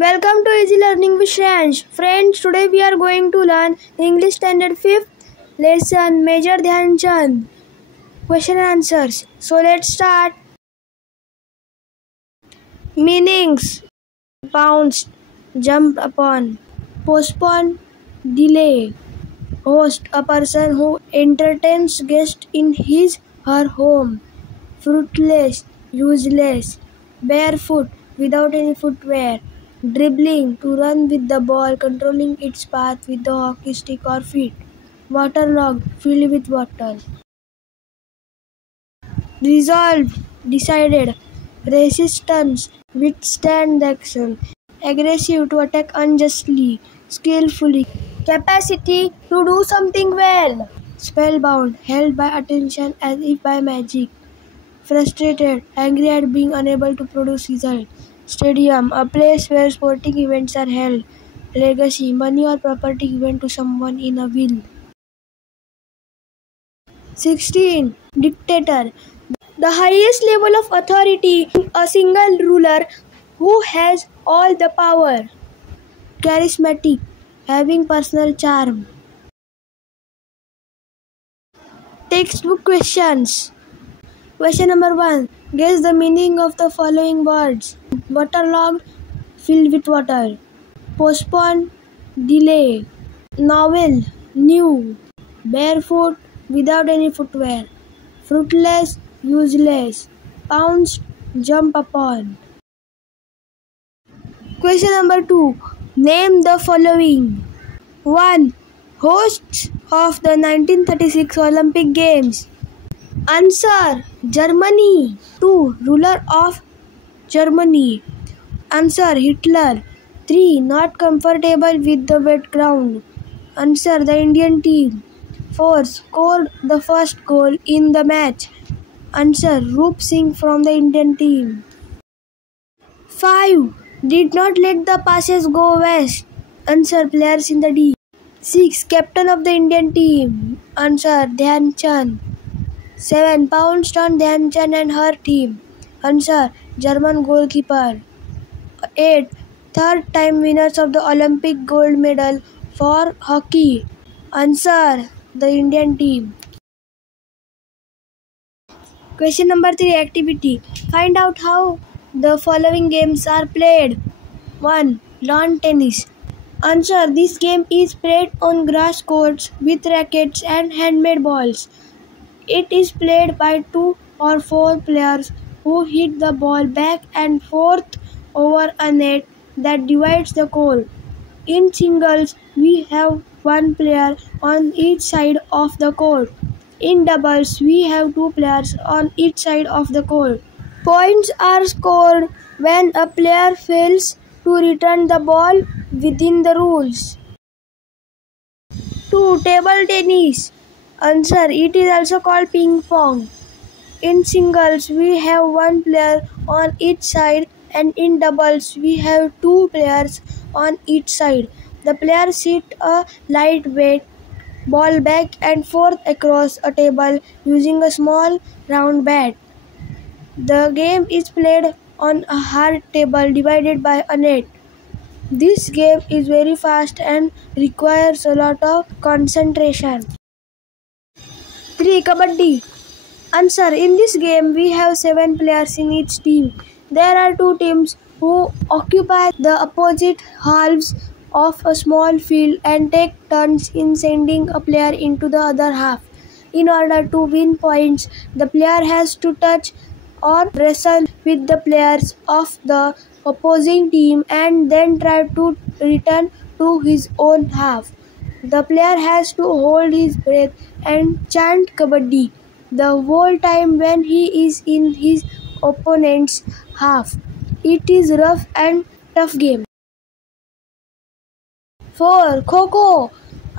Welcome to Easy Learning with Shreyansh. Friends, today we are going to learn English Standard 5th lesson Major Dhyan question and answers. So let's start. Meanings: bounce, jump upon, postpone, delay. Host, a person who entertains guests in his her home. Fruitless, useless. Barefoot, without any footwear. Dribbling, to run with the ball, controlling its path with the hockey stick or feet. Waterlogged, filled with water. Resolved, decided. Resistance, withstand the action. Aggressive, to attack unjustly, skillfully. Capacity, to do something well. Spellbound, held by attention as if by magic. Frustrated, angry at being unable to produce results. Stadium, a place where sporting events are held. Legacy, money or property given to someone in a will. 16. Dictator, the highest level of authority, a single ruler who has all the power. Charismatic, having personal charm. Textbook questions. Question number 1. Guess the meaning of the following words. Waterlogged, filled with water. Postpone, delay. Novel, new. Barefoot, without any footwear. Fruitless, useless. Pounced, jump upon. Question number 2. Name the following. 1. Hosts of the 1936 Olympic Games. Answer: Germany. 2. Ruler of Germany. Answer: Hitler. 3. Not comfortable with the wet ground. Answer: the Indian team. 4. Scored the first goal in the match. Answer: Roop Singh from the Indian team. 5. Did not let the passes go west. Answer: players in the D. 6. Captain of the Indian team. Answer: Dhyan Chand. 7. Pounced on Dhyan Chand and her team. Answer: German goalkeeper. 8. Third time winners of the Olympic gold medal for hockey. Answer: the Indian team. Question number 3. Activity. Find out how the following games are played. 1. Lawn tennis. Answer: this game is played on grass courts with rackets and handmade balls. It is played by 2 or 4 players who hit the ball back and forth over a net that divides the court. In singles, we have 1 player on each side of the court. In doubles, we have 2 players on each side of the court. Points are scored when a player fails to return the ball within the rules. 2. Table tennis. Answer: it is also called ping pong. In singles, we have 1 player on each side, and in doubles, we have 2 players on each side. The players hit a lightweight ball back and forth across a table using a small round bat. The game is played on a hard table divided by a net. This game is very fast and requires a lot of concentration. 3. Kabaddi. Answer: in this game, we have 7 players in each team. There are 2 teams who occupy the opposite halves of a small field and take turns in sending a player into the other half. In order to win points, the player has to touch or wrestle with the players of the opposing team and then try to return to his own half. The player has to hold his breath and chant Kabaddi the whole time when he is in his opponent's half. It is rough and tough game. 4. Kho-Kho.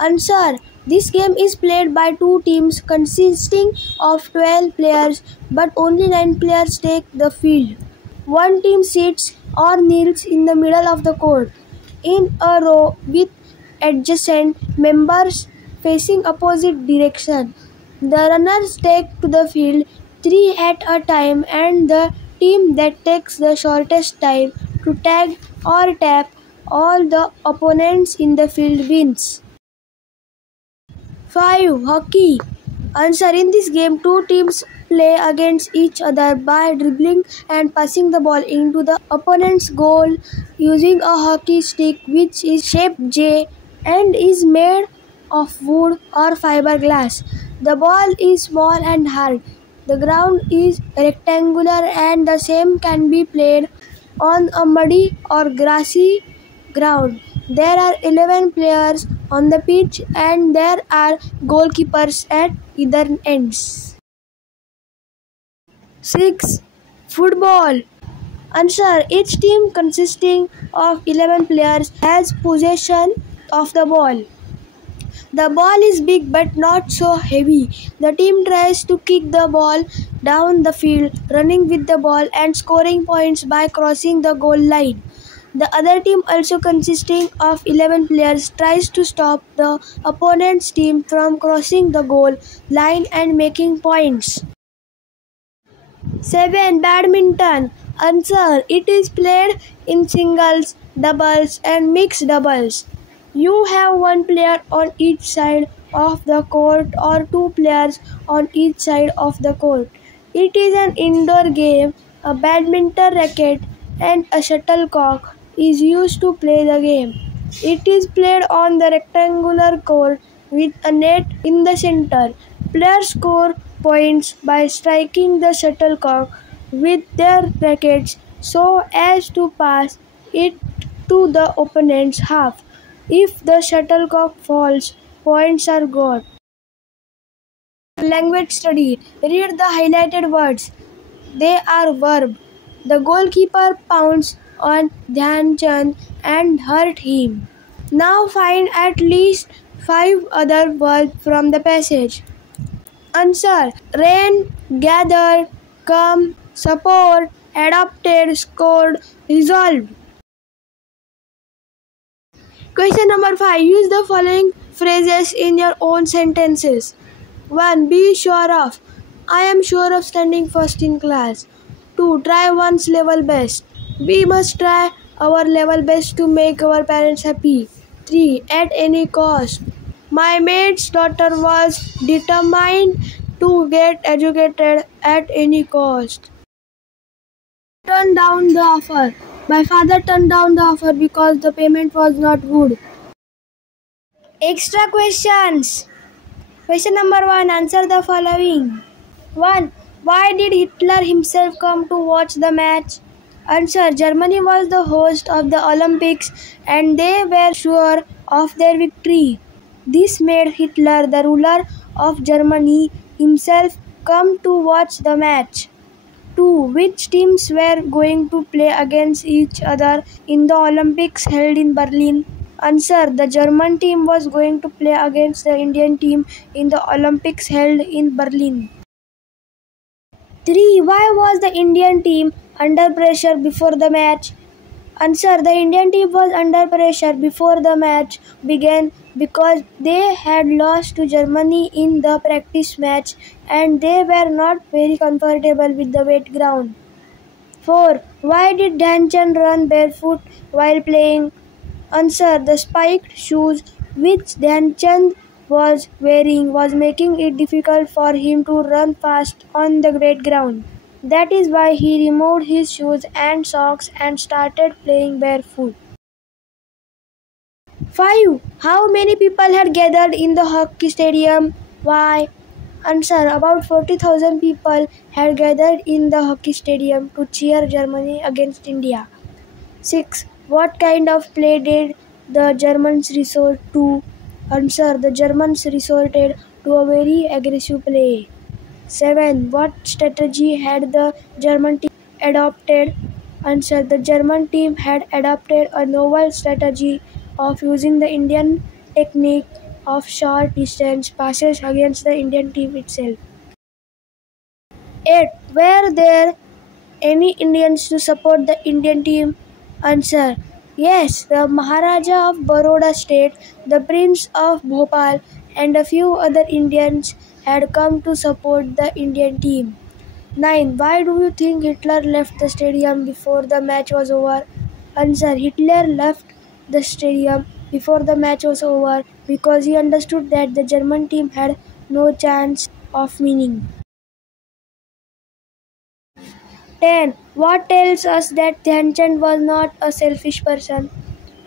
Answer: this game is played by 2 teams consisting of 12 players, but only 9 players take the field. 1 team sits or kneels in the middle of the court in a row with adjacent members facing opposite direction. The runners take to the field 3 at a time, and the team that takes the shortest time to tag or tap all the opponents in the field wins. 5. Hockey. Answer. In this game, two teams play against each other by dribbling and passing the ball into the opponent's goal using a hockey stick which is shaped J and is made of wood or fiberglass. The ball is small and hard. The ground is rectangular and the same can be played on a muddy or grassy ground. There are 11 players on the pitch and there are goalkeepers at either ends. 6. Football. Answer. Each team consisting of 11 players has possession of the ball. The ball is big but not so heavy. The team tries to kick the ball down the field, running with the ball and scoring points by crossing the goal line. The other team, also consisting of 11 players, tries to stop the opponent's team from crossing the goal line and making points. 7. Badminton. Answer. It is played in singles, doubles and mixed doubles. You have one player on each side of the court or two players on each side of the court. It is an indoor game. A badminton racket and a shuttlecock is used to play the game. It is played on the rectangular court with a net in the center. Players score points by striking the shuttlecock with their rackets so as to pass it to the opponent's half. If the shuttlecock falls, points are got. Language study. Read the highlighted words. They are verb. The goalkeeper pounced on Dhyan Chand and hurt him. Now find at least 5 other verbs from the passage. Answer. Rain, gathered, come, support, adopted, scored, resolved. Question number 5. Use the following phrases in your own sentences. 1. Be sure of. I am sure of standing first in class. 2. Try one's level best. We must try our level best to make our parents happy. 3. At any cost. My mate's daughter was determined to get educated at any cost. Turn down the offer. My father turned down the offer because the payment was not good. Extra questions. Question number 1. Answer the following. 1. Why did Hitler himself come to watch the match? Answer. Germany was the host of the Olympics and they were sure of their victory. This made Hitler, the ruler of Germany, himself come to watch the match. 2. Which teams were going to play against each other in the Olympics held in Berlin? Answer. The German team was going to play against the Indian team in the Olympics held in Berlin. 3. Why was the Indian team under pressure before the match? Answer. The Indian team was under pressure before the match began because they had lost to Germany in the practice match and they were not very comfortable with the wet ground. 4. Why did Dhyan Chand run barefoot while playing? Answer. The spiked shoes which Dhyan Chand was wearing was making it difficult for him to run fast on the wet ground. That is why he removed his shoes and socks and started playing barefoot. 5. How many people had gathered in the hockey stadium? Why? Answer. About 40,000 people had gathered in the hockey stadium to cheer Germany against India. 6. What kind of play did the Germans resort to? Answer. The Germans resorted to a very aggressive play. 7. What strategy had the German team adopted? Answer. The German team had adopted a novel strategy of using the Indian technique of short distance passes against the Indian team itself. 8. Were there any Indians to support the Indian team? Answer. Yes, the Maharaja of Baroda state, the Prince of Bhopal and a few other Indians had come to support the Indian team. 9. Why do you think Hitler left the stadium before the match was over? Answer. Hitler left the stadium before the match was over because he understood that the German team had no chance of winning. 10. What tells us that Dhyan Chand was not a selfish person?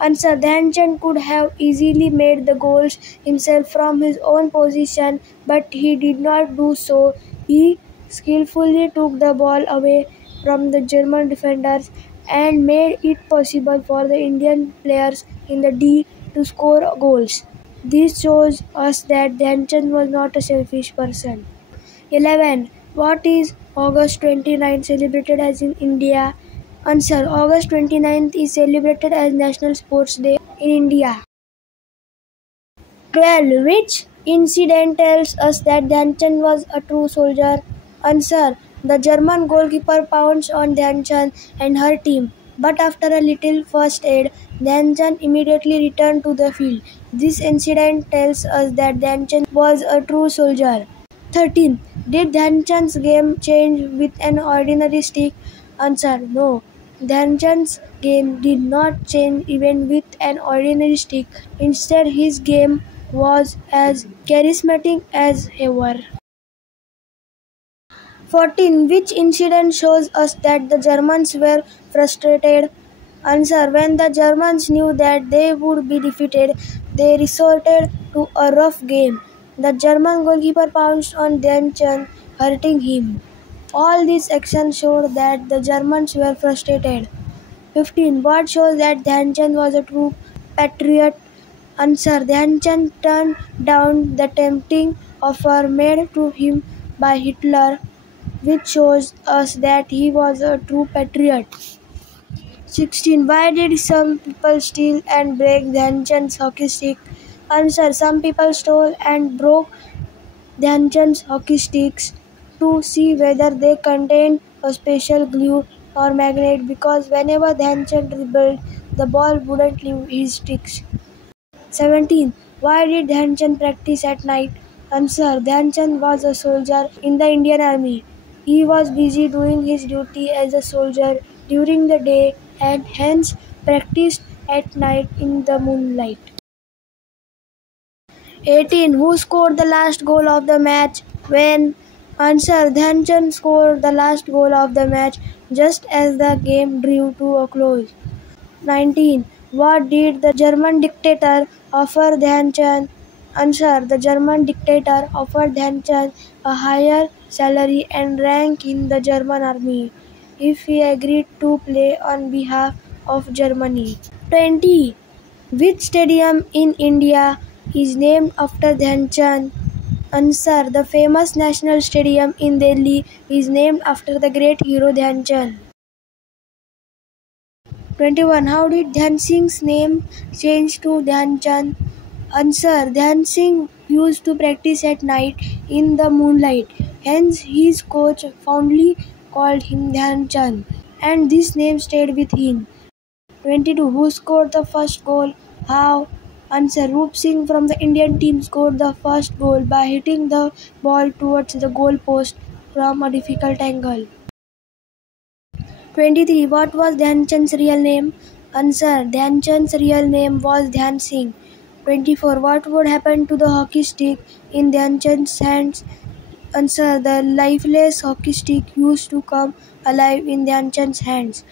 Answer. Dhyan Chand could have easily made the goals himself from his own position, but he did not do so. He skillfully took the ball away from the German defenders and made it possible for the Indian players in the D to score goals. This shows us that Dhyan Chand was not a selfish person. 11. What is August 29 celebrated as in India? Answer. August 29th is celebrated as National Sports Day in India. 12. Which incident tells us that Dhyan Chand was a true soldier? Answer. The German goalkeeper pounced on Dhyan Chand and her team, but after a little first aid, Dhyan Chand immediately returned to the field. This incident tells us that Dhyan Chand was a true soldier. 13. Did Dhyan Chand's game change with an ordinary stick? Answer. No. Dhyan Chand's game did not change even with an ordinary stick. Instead, his game was as charismatic as ever. 14. Which incident shows us that the Germans were frustrated? Answer. When the Germans knew that they would be defeated, they resorted to a rough game. The German goalkeeper pounced on Dhyan Chand, hurting him. All these actions showed that the Germans were frustrated. 15. What shows that Dhyan Chand was a true patriot? Answer. Dhyan Chand turned down the tempting offer made to him by Hitler, which shows us that he was a true patriot. 16. Why did some people steal and break Dhyan Chand's hockey stick? Answer. Some people stole and broke Dhyan Chand's hockey sticks to see whether they contained a special glue or magnet, because whenever Dhyan Chand dribbled, the ball wouldn't leave his sticks. 17. Why did Dhyan Chand practice at night? Answer. Dhyan Chand was a soldier in the Indian Army. He was busy doing his duty as a soldier during the day and hence practiced at night in the moonlight. 18. Who scored the last goal of the match? When? Answer. Dhyan Chand scored the last goal of the match just as the game drew to a close. 19. What did the German dictator offer Dhyan Chand? Answer. The German dictator offered Dhyan Chand a higher salary and rank in the German army if he agreed to play on behalf of Germany. 20. Which stadium in India is named after Dhyan Chand? Answer. The famous National Stadium in Delhi is named after the great hero Dhyan Chand. 21. How did Dhyan Singh's name change to Dhyan Chand? Answer. Dhyan Singh used to practice at night in the moonlight. Hence, his coach fondly called him Dhyan Chand, and this name stayed with him. 22. Who scored the first goal? How? Answer. Roop Singh from the Indian team scored the first goal by hitting the ball towards the goal post from a difficult angle. 23. What was Dhyan Chand's real name? Answer. Dhyan Chand's real name was Dhyan Singh. 24. What would happen to the hockey stick in Dhyan Chand's hands? Answer. The lifeless hockey stick used to come alive in Dhyan Chand's hands.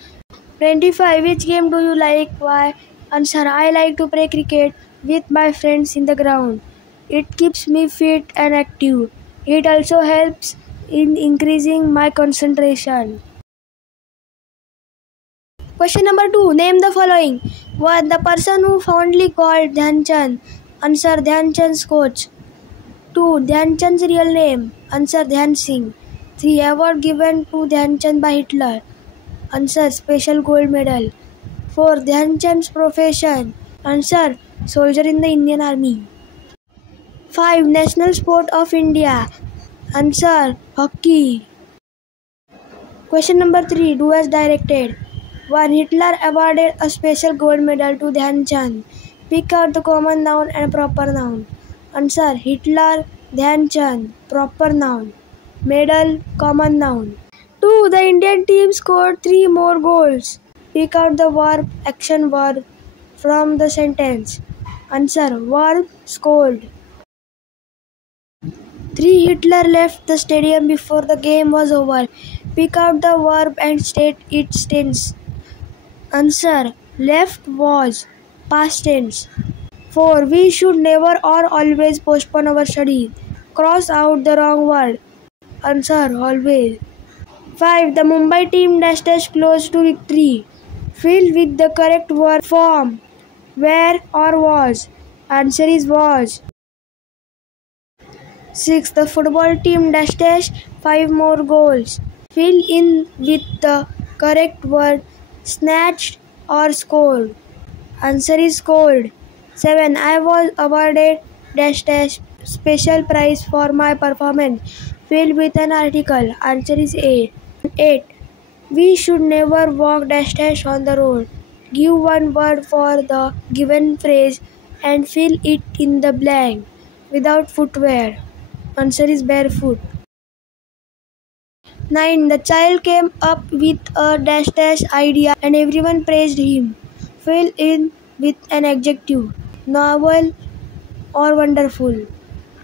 25. Which game do you like? Why? Answer. I like to play cricket with my friends in the ground. It keeps me fit and active. It also helps in increasing my concentration. Question number 2. Name the following. 1. The person who fondly called Dhyan Chand. Answer. Dhyan Chand's coach. 2. Dhyan Chand's real name. Answer. Dhyan Singh. 3. Award given to Dhyan Chand by Hitler. Answer. Special gold medal. 4. Dhyan Chand's profession. Answer. Soldier in the Indian Army. 5. National sport of India. Answer. Hockey. Question number 3. Do as directed. 1. Hitler awarded a special gold medal to Dhyan Chand. Pick out the common noun and proper noun. Answer. Hitler, Dhyan Chand. Proper noun. Medal, common noun. 2. The Indian team scored 3 more goals. Pick out the verb, action verb from the sentence. Answer. Verb, scold. 3. Hitler left the stadium before the game was over. Pick out the verb and state its tense. Answer. Left was past tense. 4. We should never or always postpone our studies. Cross out the wrong word. Answer. Always. 5. The Mumbai team dash dash close to victory. Fill with the correct verb form. Where or was. Answer is was. 6. The football team dash dash 5 more goals. Fill in with the correct word snatched or scored. Answer is scored. 7. I was awarded dash dash special prize for my performance. Fill with an article. Answer is A. 8. We should never walk dash dash on the road. Give one word for the given phrase and fill it in the blank. Without footwear. Answer is barefoot. 9. The child came up with a dash dash idea and everyone praised him. Fill in with an adjective. Novel or wonderful.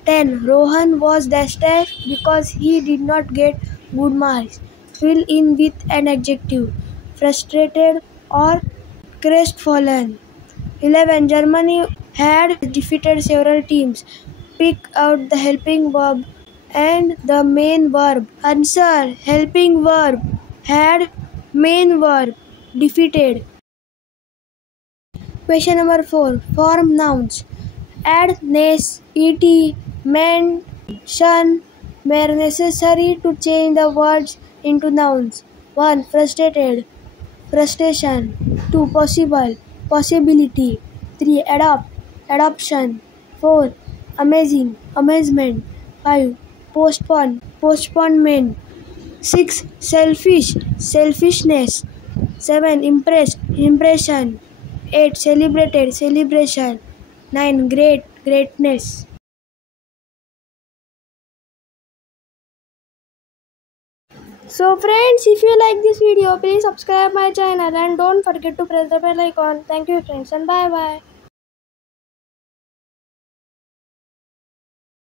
10. Rohan was dash dash because he did not get good marks. Fill in with an adjective. Frustrated or crestfallen. 11. Germany had defeated several teams. Pick out the helping verb and the main verb. Answer. Helping verb. Had. Main verb. Defeated. Question number 4. Form nouns. Add nes, et, meant, shun, where necessary to change the words into nouns. 1. Frustrated. Frustration. 2. Possible. Possibility. 3. Adopt. Adoption. 4. Amazing. Amazement. 5. Postpone. Postponement. 6. Selfish. Selfishness. 7. Impressed. Impression. 8. Celebrated. Celebration. 9. Great. Greatness. So friends, if you like this video, please subscribe my channel and don't forget to press the bell icon. Thank you friends and bye bye.